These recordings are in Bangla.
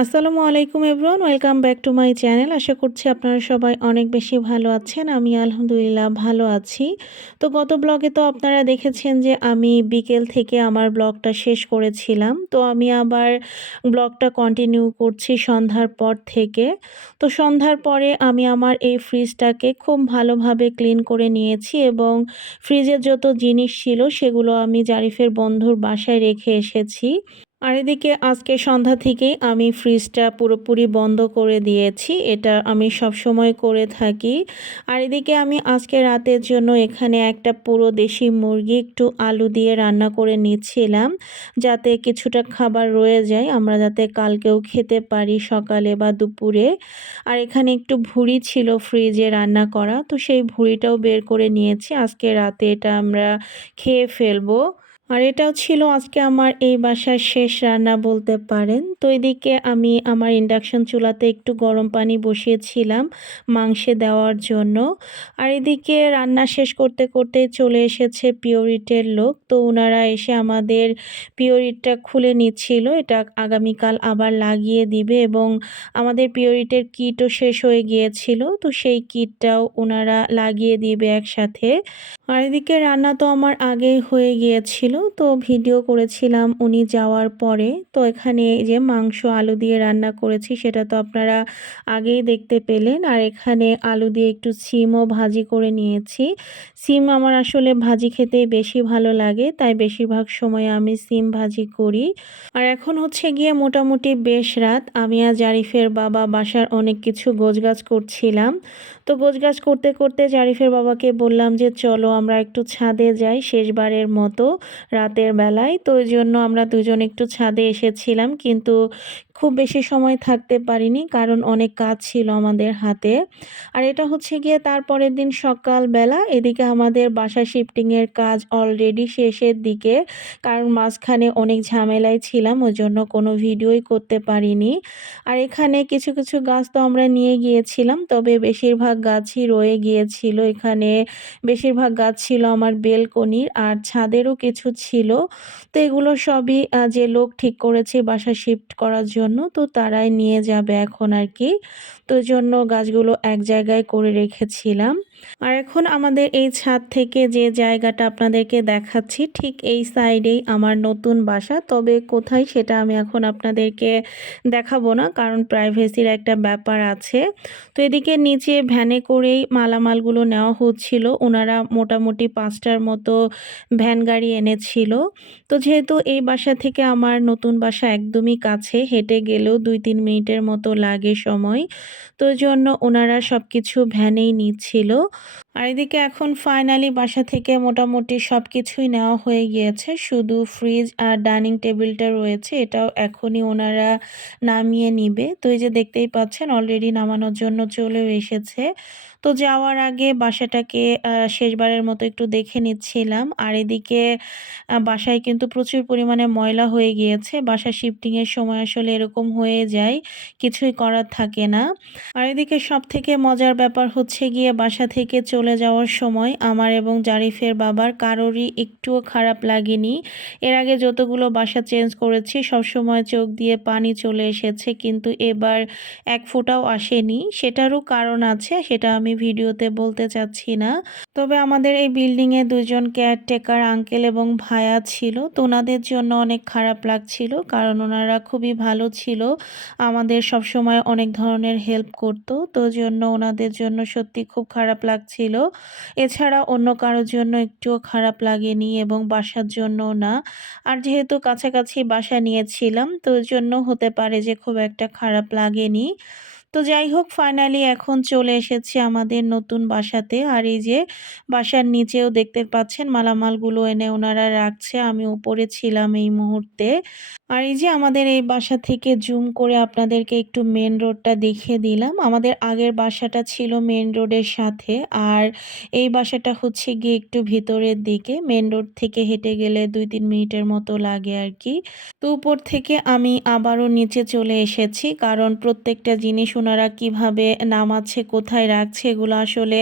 আসসালামু আলাইকুম everyone, welcome back to my channel. আশা করছি আপনারা সবাই অনেক বেশি ভালো আছেন, আমি আলহামদুলিল্লাহ ভালো আছি। তো গত ব্লগে তো আপনারা দেখেছেন যে আমি বিকেল থেকে আমার ব্লগটা শেষ করেছিলাম। তো আমি আবার ব্লগটা কন্টিনিউ করছি সন্ধ্যার পর থেকে। তো সন্ধ্যার পরে আমি আমার এই ফ্রিজটাকে খুব ভালোভাবে ক্লিন করে নিয়েছি এবং ফ্রিজের যত জিনিস ছিল সেগুলো আমি জারিফের বন্ধুর বাসায় রেখে এসেছি। আর এদিকে আজকে সন্ধ্যা থেকেই আমি ফ্রিজটা পুরোপুরি বন্ধ করে দিয়েছি। এটা আমি সব সময় করে থাকি। আর এদিকে আমি আজকে রাতের জন্য এখানে একটা পুরো দেশি মুরগি একটু আলু দিয়ে রান্না করে নিচ্ছিলাম যাতে কিছুটা খাবার রয়ে যায়, আমরা যাতে কালকেও খেতে পারি সকালে বা দুপুরে। আর এখানে একটু ভুড়ি ছিল ফ্রিজে রান্না করা, তো সেই ভুড়িটাও বের করে নিয়েছি। আজকে রাতে এটা আমরা খেয়ে ফেলব। আর এটাও ছিল আজকে আমার এই বাসার শেষ রান্না বলতে পারেন। তো এদিকে আমি আমার ইন্ডাকশন চুলাতে একটু গরম পানি বসিয়েছিলাম মাংসে দেওয়ার জন্য। আর এদিকে রান্না শেষ করতে করতে চলে এসেছে পিওরিটের লোক। তো ওনারা এসে আমাদের পিওরিটটা খুলে নিচ্ছিল। এটা আগামীকাল আবার লাগিয়ে দিবে এবং আমাদের পিওরিটের কিটও শেষ হয়ে গিয়েছিল। তো সেই কিটটাও ওনারা লাগিয়ে দিবে একসাথে। আর এদিকে রান্না তো আমার আগেই হয়ে গিয়েছিল। তো ভিডিও করেছিলাম উনি যাওয়ার পরে। তো এখানে যে মাংস, আলু দিয়ে রান্না করেছি, সেটা তো আপনারা আগেই দেখতে পেলেন। আর এখানে আলু দিয়ে একটু সিমও ভাজি করে নিয়েছি। সিম আমার আসলে ভাজি খেতে বেশি ভালো লাগে, তাই বেশিরভাগ সময় আমি সিম ভাজি করি। আর এখন হচ্ছে গিয়ে মোটামুটি বেশ রাত। আমি আর জারিফের বাবা বাসার অনেক কিছু গোছগাছ করছিলাম। তো গোছগাছ করতে করতে জারিফের বাবাকে বললাম যে, চলো আমরা একটু ছাদে যাই শেষবারের মতো রাতের বেলায়। তো ওই জন্য আমরা দুজন একটু ছাদে এসেছিলাম, কিন্তু খুব বেশি সময় থাকতে পারিনি কারণ অনেক কাজ ছিল আমাদের হাতে। আর এটা হচ্ছে গিয়ে তারপরের দিন সকালবেলা। এদিকে আমাদের বাসা শিফটিংয়ের কাজ অলরেডি শেষের দিকে, কারণ মাঝখানে অনেক ঝামেলায় ছিলাম, ওই জন্য কোনো ভিডিওই করতে পারিনি। আর এখানে কিছু কিছু গাছ তো আমরা নিয়ে গিয়েছিলাম, তবে বেশিরভাগ গাছই রয়ে গিয়েছিল। এখানে বেশিরভাগ গাছ ছিল আমার বেলকনির আর ছাদেরও কিছু ছিল। তো এগুলো সবই যে লোক ঠিক করেছে বাসা শিফট করার জন্য, তো তারাই নিয়ে যাবে এখন আর কি। তো জন্য গাছগুলো এক জায়গায় করে রেখেছিলাম। আর এখন আমাদের এই ছাদ থেকে যে জায়গাটা আপনাদেরকে দেখাচ্ছি, ঠিক এই সাইডেই আমার নতুন বাসা। তবে কোথায় সেটা আমি এখন আপনাদেরকে দেখাবো না, কারণ প্রাইভেসির একটা ব্যাপার আছে। তো এদিকে নিচে ভ্যানে করেই মালামালগুলো নেওয়া হচ্ছিল। ওনারা মোটামুটি পাঁচটার মতো ভ্যান গাড়ি এনেছিল। তো যেহেতু এই বাসা থেকে আমার নতুন বাসা একদমই কাছে, হেঁটে গেলেও দুই তিন মিনিটের মতো লাগে সময়। তো জন্য ওনারা সব কিছু ভ্যানেই নিচ্ছিল। আর এদিকে এখন ফাইনালি বাসা থেকে মোটামুটি সব কিছুই নেওয়া হয়ে গিয়েছে। শুধু ফ্রিজ আর ডাইনিং টেবিলটা রয়েছে, এটাও এখনই ওনারা নামিয়ে নিবে। তো এই যে দেখতেই পাচ্ছেন, অলরেডি নামানোর জন্য চলেও এসেছে। তো যাওয়ার আগে বাসাটাকে শেষবারের মতো একটু দেখে নিচ্ছিলাম। আর এদিকে বাসায় কিন্তু প্রচুর পরিমাণে ময়লা হয়ে গিয়েছে। বাসা শিফটিংয়ের সময় আসলে এরকম হয়ে যায়, কিছুই করার থাকে না। আর এদিকে সব থেকে মজার ব্যাপার হচ্ছে গিয়ে বাসা থেকে চলে যাওয়ার সময় আমার এবং জারিফের বাবার কারোরই একটুও খারাপ লাগেনি। এর আগে যতগুলো বাসা চেঞ্জ করেছি, সবসময় চোখ দিয়ে পানি চলে এসেছে। কিন্তু এবার এক ফোঁটাও আসেনি। সেটারও কারণ আছে। সেটা আমি ভিডিওতে বলতে চাচ্ছি না। তবে আমাদের এই বিল্ডিংয়ে দুজন কেয়ারটেকার আঙ্কেল এবং ভায়া ছিল। তো ওনাদের জন্য অনেক খারাপ লাগছিল কারণ ওনারা খুবই ভালো ছিল। আমাদের সব সময় অনেক ধরনের হেল্প করত। তো জন্য ওনাদের জন্য সত্যি খুব খারাপ লাগছিল। এছাড়া অন্য কারোর জন্য একটুও খারাপ লাগেনি এবং বাসার জন্য না। আর যেহেতু কাছাকাছি বাসা নিয়েছিলাম, তো জন্য হতে পারে যে খুব একটা খারাপ লাগেনি। তো যাই হোক ফাইনালি এখন চলে এসেছি আমাদের নতুন বাসাতে। আর এই যে বাসার নিচেও দেখতে পাচ্ছেন, মালামালগুলো এনে ওনারা রাখছে। আমি উপরে ছিলাম এই মুহূর্তে। আর এই যে আমাদের এই বাসা থেকে জুম করে আপনাদেরকে একটু মেন রোডটা দেখিয়ে দিলাম। আমাদের আগের বাসাটা ছিল মেন রোডের সাথে আর এই বাসাটা হচ্ছে গিয়ে একটু ভিতরের দিকে। মেন রোড থেকে হেঁটে গেলে দুই তিন মিনিটের মতো লাগে আর কি। তো উপর থেকে আমি আবারও নিচে চলে এসেছি কারণ প্রত্যেকটা জিনিস ওনারা কীভাবে নামাচ্ছে, কোথায় রাখছে এগুলো আসলে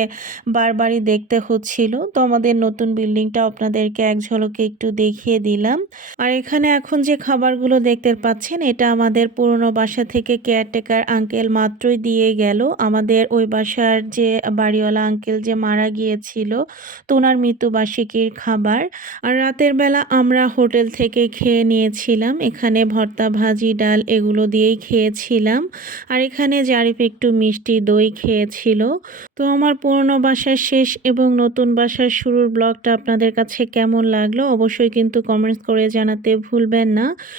বারবারই দেখতে হচ্ছিল। তো আমাদের নতুন বিল্ডিংটা আপনাদেরকে এক ঝলকে একটু দেখিয়ে দিলাম। আর এখানে এখন যে খাবার খাবারগুলো দেখতে পাচ্ছেন, এটা আমাদের পুরনো বাসা থেকে কেয়ারটেকার আঙ্কেল মাত্রই দিয়ে গেল। আমাদের ওই বাসার যে বাড়িওয়ালা আঙ্কেল যে মারা গিয়েছিল, তো ওনার মৃত্যুবার্ষিকীর খাবার। আর রাতের বেলা আমরা হোটেল থেকে খেয়ে নিয়েছিলাম, এখানে ভর্তা, ভাজি, ডাল এগুলো দিয়েই খেয়েছিলাম। আর এখানে জারিফ একটু মিষ্টি দই খেয়েছিল। তো আমার পুরনো বাসার শেষ এবং নতুন বাসার শুরুর ব্লগটা আপনাদের কাছে কেমন লাগল, অবশ্যই কিন্তু কমেন্টস করে জানাতে ভুলবেন না।